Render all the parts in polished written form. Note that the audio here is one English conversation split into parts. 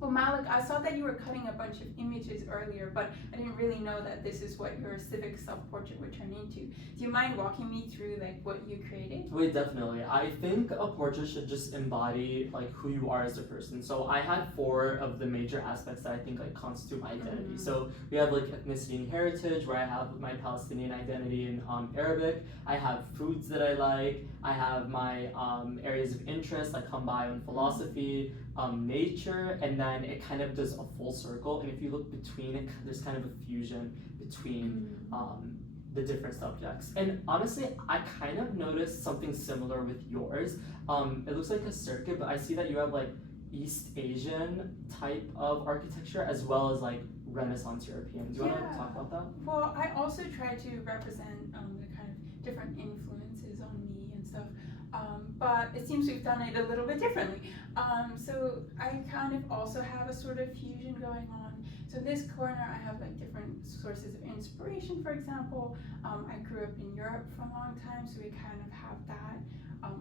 Well, Malik, I saw that you were cutting a bunch of images earlier, but I didn't really know that this is what your Civic self-portrait would turn into. Do you mind walking me through like what you created? Wait, definitely. I think a portrait should just embody like who you are as a person. So I had 4 of the major aspects that I think like constitute my identity. So we have like ethnicity and heritage, where I have my Palestinian identity in Arabic. I have foods that I like. I have my areas of interest like bio and philosophy, nature, and then it kind of does a full circle. And if you look between it, there's kind of a fusion between the different subjects. And honestly, I kind of noticed something similar with yours. It looks like a circuit, but I see that you have like East Asian type of architecture as well as like Renaissance European. Do you want to talk about that? Well, I also try to represent the kind of different influences on me and stuff. But it seems we've done it a little bit differently. So I kind of also have a sort of fusion going on. So in this corner, I have like different sources of inspiration. For example, I grew up in Europe for a long time, so we kind of have that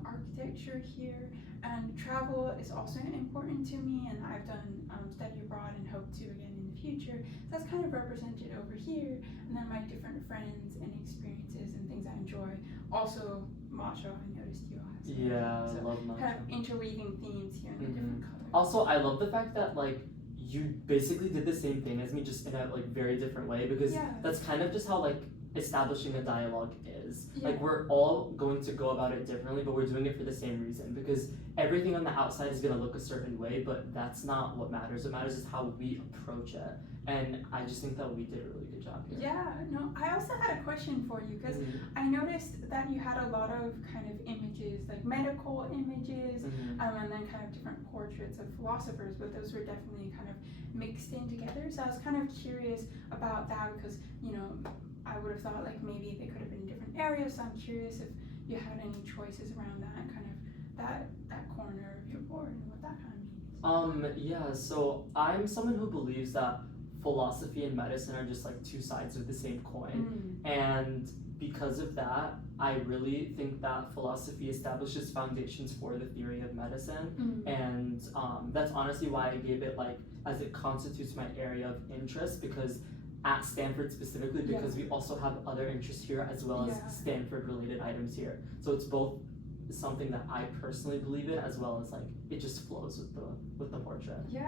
architecture here. And travel is also important to me, and I've done study abroad and hope to again in the future. So that's kind of represented over here. And then my different friends and experiences and things I enjoy. Also, matcha, I noticed you have some. Yeah, So I love matcha. kind of interweaving themes here in the different colors. Also, I love the fact that like you basically did the same thing as me, just in a like very different way, because that's kind of just how like establishing a dialogue is. Like we're all going to go about it differently, but we're doing it for the same reason, because everything on the outside is going to look a certain way, but that's not what matters. What matters is how we approach it. And I just think that we did a really good job here. Yeah, no, I also had a question for you, because I noticed that you had a lot of kind of images, like medical images, and then kind of different portraits of philosophers, but those were definitely kind of mixed in together. So I was kind of curious about that, because, you know, I would have thought like maybe they could have been in different areas. So I'm curious if you had any choices around that, kind of that corner of your board and what that kind of means. Yeah, so I'm someone who believes that philosophy and medicine are just like 2 sides of the same coin. And because of that, I really think that philosophy establishes foundations for the theory of medicine. And that's honestly why I gave it like, as it constitutes my area of interest, because at Stanford specifically, because we also have other interests here as well as Stanford related items here. So it's both something that I personally believe in, as well as like it just flows with the portrait. Yeah.